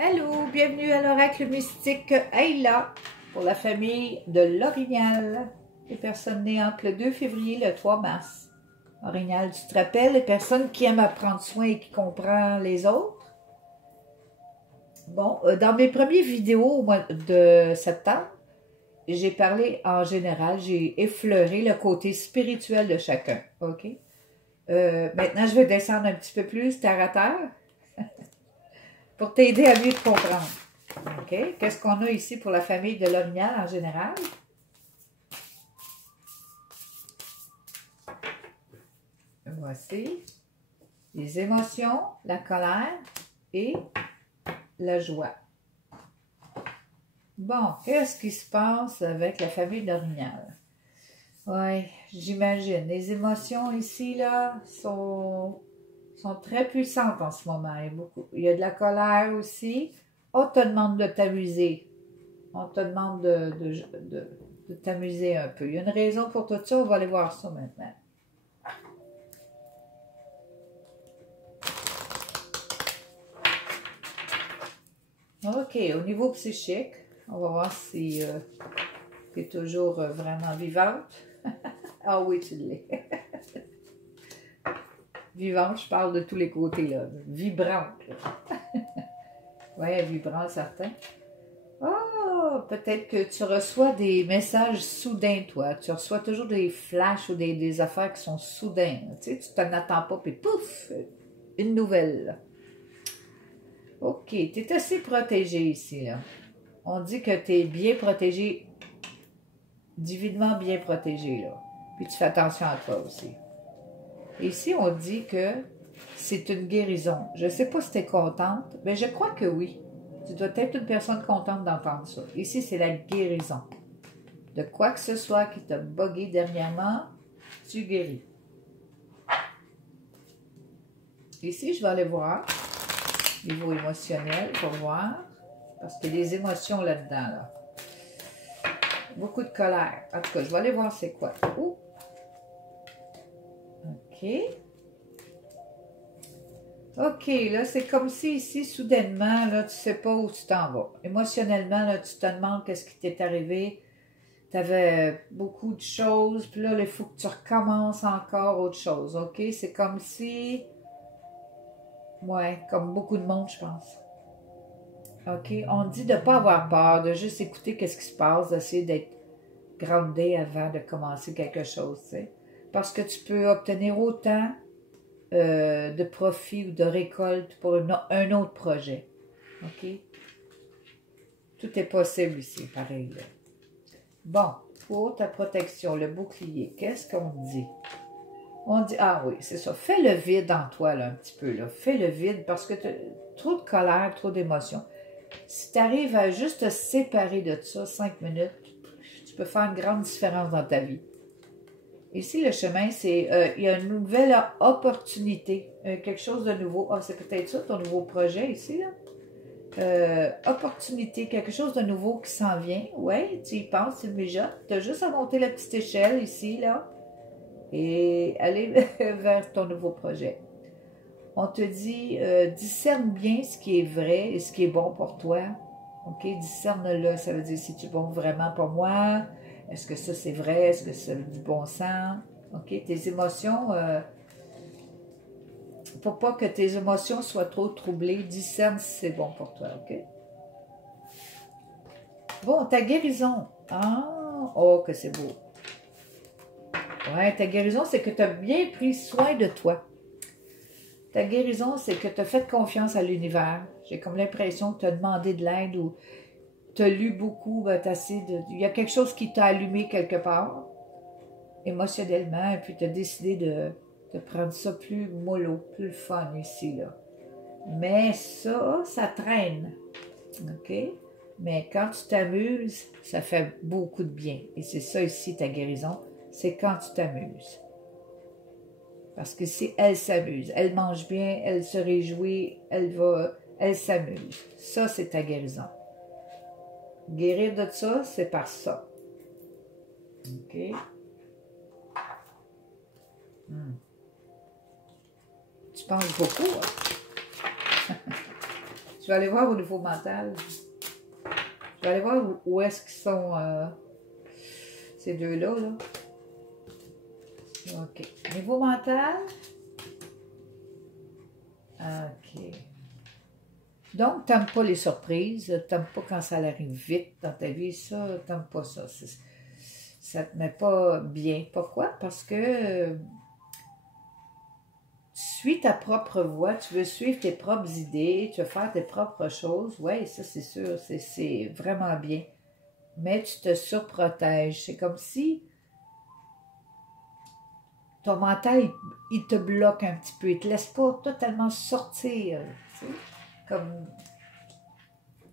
Allô, bienvenue à l'oracle mystique Ayla pour la famille de l'Orignal. Les personnes nées entre le 2 février et le 3 mars. Orignal, tu te rappelles, les personnes qui aiment prendre soin et qui comprennent les autres. Bon, dans mes premières vidéos au mois de septembre, j'ai parlé en général, j'ai effleuré le côté spirituel de chacun, ok? Maintenant, je vais descendre un petit peu plus terre à terre pour t'aider à mieux te comprendre. OK? Qu'est-ce qu'on a ici pour la famille de l'Orignal en général? Voici les émotions, la colère et la joie. Bon, qu'est-ce qui se passe avec la famille d'Orignal? Oui, j'imagine. Les émotions ici, là, sont très puissantes en ce moment. Il y a de la colère aussi. On te demande de t'amuser. On te demande de t'amuser un peu. Il y a une raison pour tout ça. On va aller voir ça maintenant. OK, au niveau psychique, on va voir si tu es toujours vraiment vivante. Ah oui, tu l'es. Vivante, je parle de tous les côtés, là. Vibrante. Oui, vibrante, certain. Ah, peut-être que tu reçois des messages soudains, toi. Tu reçois toujours des flashs ou des affaires qui sont soudains. Tu sais, tu t'en attends pas, puis pouf, une nouvelle. OK, tu es assez protégé ici, là. On dit que tu es bien protégé, divinement bien protégé, là. Puis tu fais attention à toi aussi. Ici, on dit que c'est une guérison. Je ne sais pas si tu es contente, mais je crois que oui. Tu dois être une personne contente d'entendre ça. Ici, c'est la guérison. De quoi que ce soit qui t'a bugué dernièrement, tu guéris. Ici, je vais aller voir, niveau émotionnel, pour voir, parce qu'il y a des émotions là-dedans, là. Beaucoup de colère. En tout cas, je vais aller voir c'est quoi. Ouh. OK. OK, là, c'est comme si ici, soudainement, là, tu sais pas où tu t'en vas. Émotionnellement, là, tu te demandes qu'est-ce qui t'est arrivé. Tu avais beaucoup de choses, puis là, il faut que tu recommences encore autre chose, OK? C'est comme si... Ouais, comme beaucoup de monde, je pense. OK? On dit de ne pas avoir peur, de juste écouter qu'est-ce qui se passe, d'essayer d'être groundé avant de commencer quelque chose, tu sais. Parce que tu peux obtenir autant de profit ou de récolte pour un autre projet. OK? Tout est possible ici, pareil. Là. Bon, pour ta protection, le bouclier, qu'est-ce qu'on dit? On dit, ah oui, c'est ça, fais le vide en toi, là, un petit peu, là. Fais le vide parce que tu as trop de colère, trop d'émotions. Si tu arrives à juste te séparer de ça 5 minutes, tu peux faire une grande différence dans ta vie. Ici, le chemin, c'est, il y a une nouvelle opportunité, quelque chose de nouveau. Ah, c'est peut-être ça, ton nouveau projet ici, là. Opportunité, quelque chose de nouveau qui s'en vient. Oui, tu y penses, tu le mijotes. Tu as juste à monter la petite échelle ici, là, et aller vers ton nouveau projet. On te dit, discerne bien ce qui est vrai et ce qui est bon pour toi. OK, discerne-le. Ça veut dire si tu es bon vraiment pour moi. Est-ce que ça c'est vrai? Est-ce que c'est du bon sens? OK, tes émotions, pour pas que tes émotions soient trop troublées, discerne si c'est bon pour toi, OK? Bon, ta guérison. Ah, oh, que c'est beau. Ouais, ta guérison, c'est que tu as bien pris soin de toi. Ta guérison, c'est que tu as fait confiance à l'univers. J'ai comme l'impression que tu as demandé de l'aide ou tu as lu beaucoup, ben, il y a quelque chose qui t'a allumé quelque part, émotionnellement, et puis tu as décidé de prendre ça plus mollo, plus fun ici, là. Mais ça traîne, OK? Mais quand tu t'amuses, ça fait beaucoup de bien. Et c'est ça ici, ta guérison, c'est quand tu t'amuses. Parce que si elle s'amuse, elle mange bien, elle se réjouit, elle s'amuse. Ça, c'est ta guérison. Guérir de ça, c'est par ça. OK? Tu penses beaucoup, hein? vais aller voir au niveau mental. Je vais aller voir où est-ce qu'ils sont ces deux-là. Là. OK. Niveau mental. OK. Donc, tu n'aimes pas les surprises. Tu n'aimes pas quand ça arrive vite dans ta vie. Ça, tu n'aimes pas ça. Ça ne te met pas bien. Pourquoi? Parce que tu suis ta propre voie. Tu veux suivre tes propres idées. Tu veux faire tes propres choses. Oui, ça, c'est sûr. C'est vraiment bien. Mais tu te surprotèges. C'est comme si ton mental, il te bloque un petit peu. Il ne te laisse pas totalement sortir. Tu sais, comme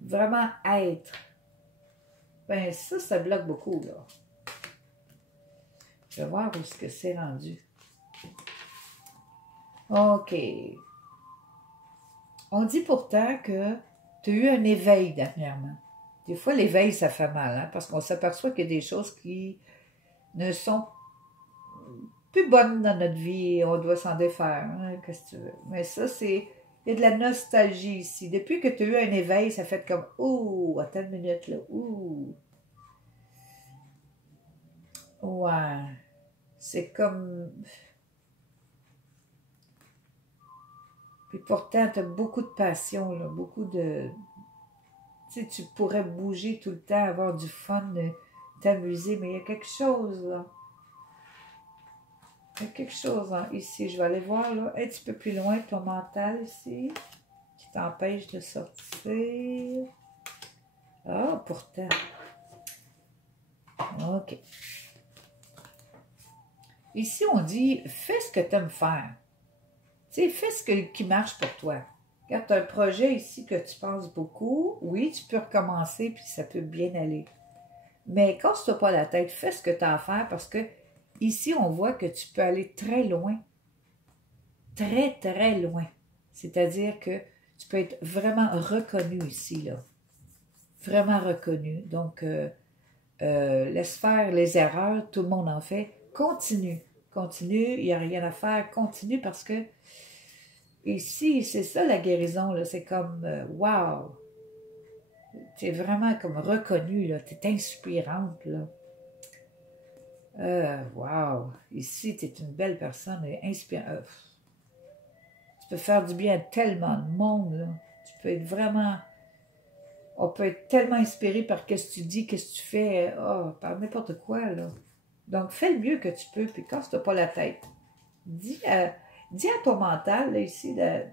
vraiment être. Ben ça bloque beaucoup, là. Je vais voir où est-ce que c'est rendu. OK. On dit pourtant que tu as eu un éveil dernièrement. Des fois, l'éveil, ça fait mal, hein, parce qu'on s'aperçoit qu'il y a des choses qui ne sont plus bonnes dans notre vie et on doit s'en défaire. Hein, qu'est-ce que tu veux? Mais ça, c'est... Il y a de la nostalgie ici. Depuis que tu as eu un éveil, ça fait comme « Ouh, attends une minute, là. Ouh. » Ouais. C'est comme... Puis pourtant, tu as beaucoup de passion, là, beaucoup de... Tu sais, tu pourrais bouger tout le temps, avoir du fun, t'amuser, mais il y a quelque chose, là. Il y a quelque chose hein, ici. Je vais aller voir, là, un petit peu plus loin, ton mental, ici, qui t'empêche de sortir. Ah, pourtant. OK. Ici, on dit, fais ce que tu aimes faire. Tu sais, fais ce qui marche pour toi. Quand tu as un projet ici que tu penses beaucoup, oui, tu peux recommencer puis ça peut bien aller. Mais casse-toi pas la tête, fais ce que tu as à faire parce que ici, on voit que tu peux aller très loin. Très, très loin. C'est-à-dire que tu peux être vraiment reconnu ici, là. Vraiment reconnu. Donc, laisse faire les erreurs, tout le monde en fait. Continue. Continue, il n'y a rien à faire. Continue parce que ici, c'est ça la guérison, là. C'est comme, wow! Tu es vraiment comme reconnue, là. Tu es inspirante, là. Wow! Ici, tu es une belle personne et inspirante. Tu peux faire du bien à tellement de monde, là. Tu peux être vraiment... On peut être tellement inspiré par ce que tu dis, ce que tu fais, par n'importe quoi, là. Donc, fais le mieux que tu peux, puis casse-toi pas la tête. Dis à ton mental, là, ici, de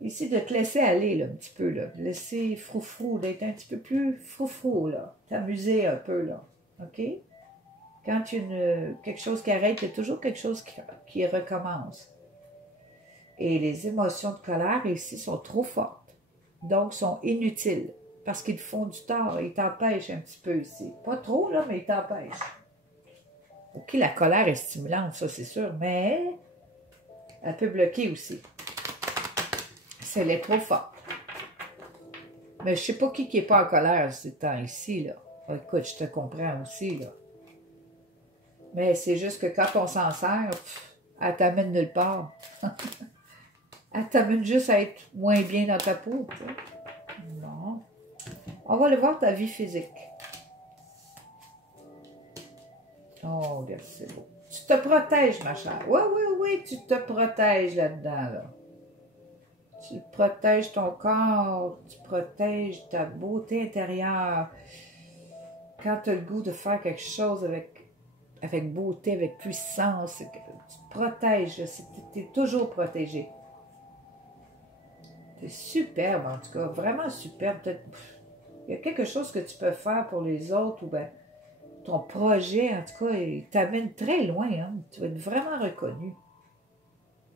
te laisser aller, là, un petit peu, là. De laisser froufrou, d'être un petit peu plus froufrou, là. T'amuser un peu, là. OK? Quand il y a quelque chose qui arrête, il y a toujours quelque chose qui recommence. Et les émotions de colère, ici, sont trop fortes. Donc, sont inutiles. Parce qu'ils te font du tort. Ils t'empêchent un petit peu ici. Pas trop, là, mais ils t'empêchent. OK, la colère est stimulante, ça, c'est sûr. Mais elle peut bloquer aussi. Si elle est trop forte. Mais je sais pas qui n'est pas en colère ces temps-ci, là. Écoute, je te comprends aussi, là. Mais c'est juste que quand on s'en sert, elle t'amène nulle part. Elle t'amène juste à être moins bien dans ta peau, tu sais. Non. On va aller voir ta vie physique. Oh, regarde, c'est beau. Tu te protèges, ma chère. Oui, oui, oui, tu te protèges là-dedans, là. Tu protèges ton corps, tu protèges ta beauté intérieure. Quand tu as le goût de faire quelque chose avec beauté, avec puissance, tu te protèges. Tu es toujours protégé. C'est superbe, en tout cas, vraiment superbe. Il y a quelque chose que tu peux faire pour les autres, ou bien ton projet, en tout cas, il t'amène très loin. Hein? Tu vas être vraiment reconnu.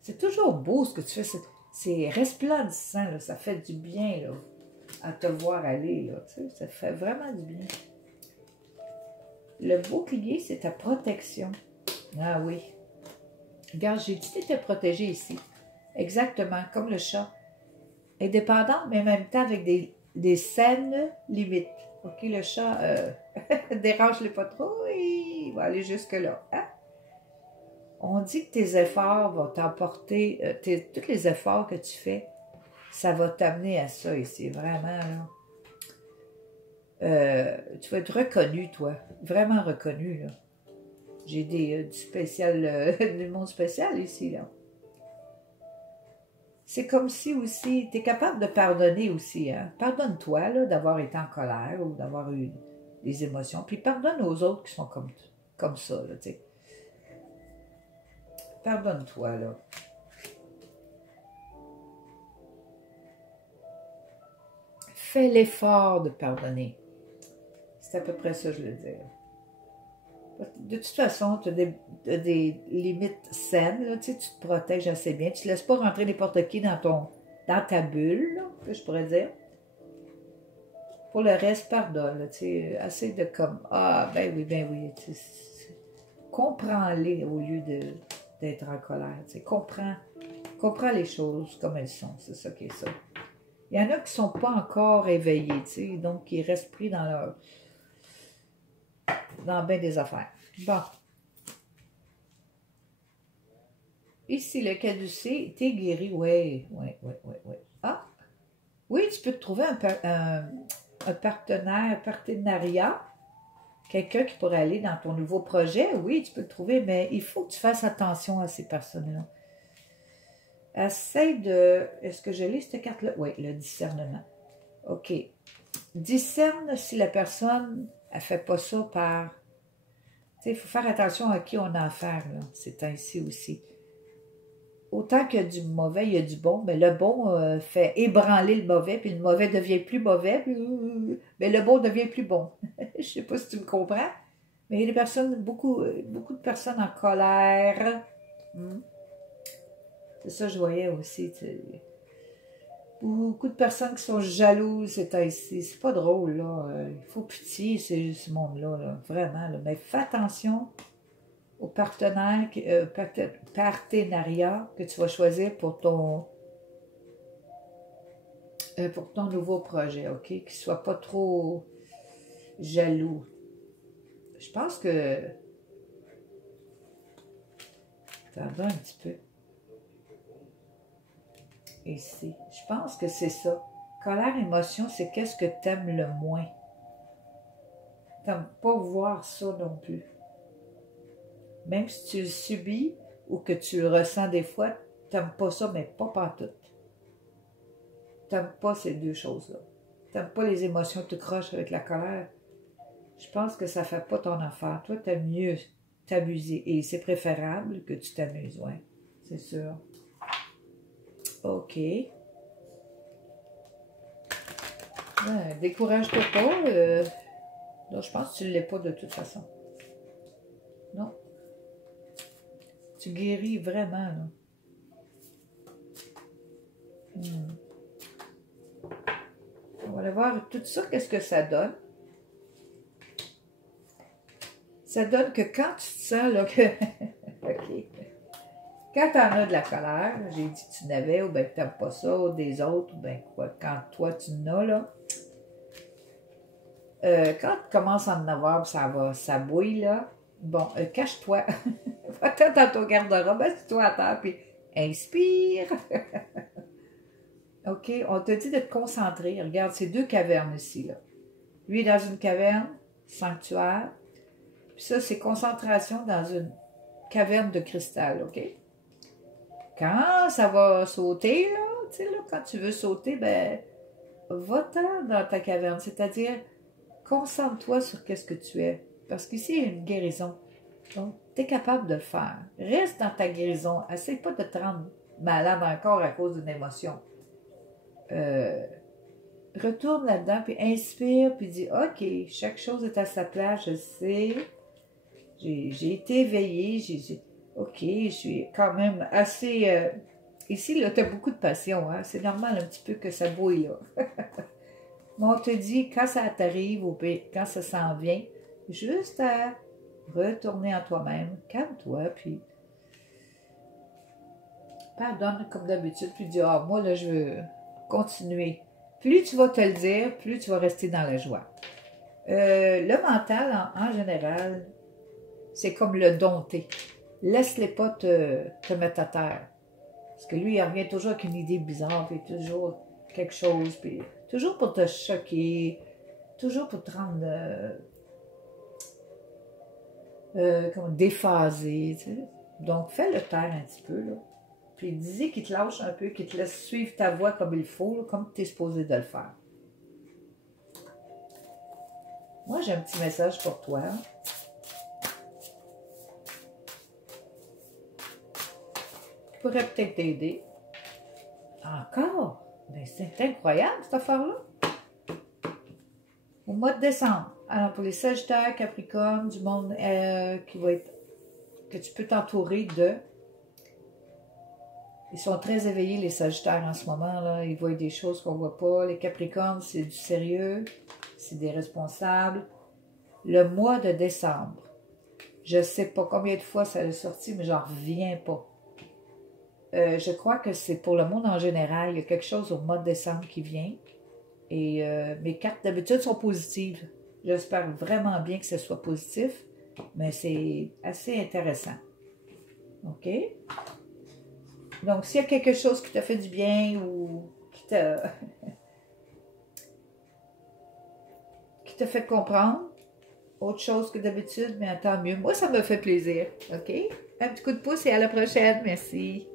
C'est toujours beau ce que tu fais. C'est resplendissant, là. Ça fait du bien là, à te voir aller. Là, tu sais, ça fait vraiment du bien. Le bouclier, c'est ta protection. Ah oui. Regarde, j'ai dit que tu étais protégé ici. Exactement, comme le chat. Indépendante, mais en même temps avec des saines limites. OK, le chat, dérange-le pas trop et il va aller jusque-là. Hein? On dit que tes efforts vont t'emporter, tous les efforts que tu fais, ça va t'amener à ça ici, vraiment, là. Tu vas être reconnu, toi. Vraiment reconnu, là. J'ai du spécial, du monde spécial ici, là. C'est comme si aussi, tu es capable de pardonner aussi, hein. Pardonne-toi, là, d'avoir été en colère ou d'avoir eu des émotions. Puis pardonne aux autres qui sont comme ça, là, tu sais. Pardonne-toi, là. Fais l'effort de pardonner. C'est à peu près ça, je veux dire. De toute façon, tu as des limites saines, là, tu sais, tu te protèges assez bien. Tu ne laisses pas rentrer n'importe qui dans ta bulle, là, que je pourrais dire. Pour le reste, pardonne, là, tu sais, assez de comme, ah, ben oui, comprends-les au lieu d'être en colère, tu sais, comprends les choses comme elles sont, c'est ça qui est ça. Il y en a qui ne sont pas encore éveillés, tu sais, donc qui restent pris dans bien des affaires. Bon. Ici, le caducé, t'es guéri, oui. Ah, oui, tu peux te trouver un partenariat, quelqu'un qui pourrait aller dans ton nouveau projet, oui, tu peux le trouver, mais il faut que tu fasses attention à ces personnes-là. Essaye de... Est-ce que je lis cette carte-là? Oui, le discernement. OK. Discerne si la personne, elle fait pas ça par... Tu sais, il faut faire attention à qui on a affaire, là, c'est ainsi aussi. Autant qu'il y a du mauvais, il y a du bon, mais le bon fait ébranler le mauvais, puis le mauvais devient plus mauvais, mais le bon devient plus bon. Je sais pas si tu me comprends, mais il y a des personnes, beaucoup de personnes en colère. C'est ça que je voyais aussi. Beaucoup de personnes qui sont jalouses, c'est ainsi. C'est pas drôle, là. Il faut pitié, ce monde-là, là. Vraiment. Là. Mais fais attention au partenaire, partenariat que tu vas choisir pour ton nouveau projet, OK? Qu'il ne soit pas trop jaloux. Je pense que... Attends un petit peu. Ici. Je pense que c'est ça. Colère, émotion, c'est qu'est-ce que tu aimes le moins. Tu n'aimes pas voir ça non plus. Même si tu le subis ou que tu le ressens des fois, tu n'aimes pas ça, mais pas partout. Tu n'aimes pas ces deux choses-là. Tu n'aimes pas les émotions que tu croches avec la colère. Je pense que ça ne fait pas ton affaire. Toi, tu aimes mieux t'amuser. Et c'est préférable que tu t'amuses, oui. C'est sûr. OK. Ouais, décourage-toi pas. Non, je pense que tu ne l'es pas de toute façon. Non. Tu guéris vraiment, là. On va aller voir tout ça, qu'est-ce que ça donne. Ça donne que quand tu te sens, là, que... OK. Quand tu en as de la colère, j'ai dit que tu n'avais, ou bien que tu n'aimes pas ça, ou des autres, ou bien quoi, quand toi tu en as, là, quand tu commences à en avoir, ça bouille, là, bon, cache-toi, va-t'en dans ton garde-robe, assieds-toi à terre, puis inspire. OK, on te dit de te concentrer. Regarde, ces deux cavernes ici, là. Lui est dans une caverne, sanctuaire, puis ça, c'est concentration dans une caverne de cristal, OK? Quand ça va sauter, là, tu sais, là, quand tu veux sauter, ben, va-t'en dans ta caverne, c'est-à-dire, concentre-toi sur qu'est-ce que tu es. Parce qu'ici, il y a une guérison. Donc, tu es capable de le faire. Reste dans ta guérison. Essaye pas de te rendre malade encore à cause d'une émotion. Retourne là-dedans, puis inspire, puis dis, OK, chaque chose est à sa place, je sais. J'ai été éveillée, OK, je suis quand même assez... ici, là, tu as beaucoup de passion, hein? C'est normal un petit peu que ça bouille, là. Mais on te dit, quand ça t'arrive, ou quand ça s'en vient, juste à retourner en toi-même, calme-toi, puis pardonne comme d'habitude, puis dis, ah, moi, là, je veux continuer. Plus tu vas te le dire, plus tu vas rester dans la joie. Le mental, en général, c'est comme le dompter. Laisse-les pas te mettre à terre. Parce que lui, il revient toujours avec une idée bizarre, puis toujours quelque chose, puis toujours pour te choquer, toujours pour te rendre comme déphasé, tu sais. Donc, fais le taire un petit peu, là. Puis dis qu'il te lâche un peu, qu'il te laisse suivre ta voix comme il faut, là, comme tu es supposé de le faire. Moi, j'ai un petit message pour toi. Qui pourrait peut-être t'aider. Encore? Ben, c'est incroyable, cette affaire-là. Au mois de décembre. Alors, pour les Sagittaires, Capricorne, du monde qui va être... que tu peux t'entourer de... Ils sont très éveillés, les Sagittaires, en ce moment, là. Ils voient des choses qu'on ne voit pas. Les Capricornes, c'est du sérieux. C'est des responsables. Le mois de décembre. Je ne sais pas combien de fois ça a sorti, mais j'en reviens pas. Je crois que c'est pour le monde en général. Il y a quelque chose au mois de décembre qui vient. Et mes cartes d'habitude sont positives. J'espère vraiment bien que ce soit positif. Mais c'est assez intéressant. OK? Donc, s'il y a quelque chose qui t'a fait du bien ou qui t'a fait comprendre, autre chose que d'habitude, mais tant mieux. Moi, ça me fait plaisir. OK? Un petit coup de pouce et à la prochaine. Merci.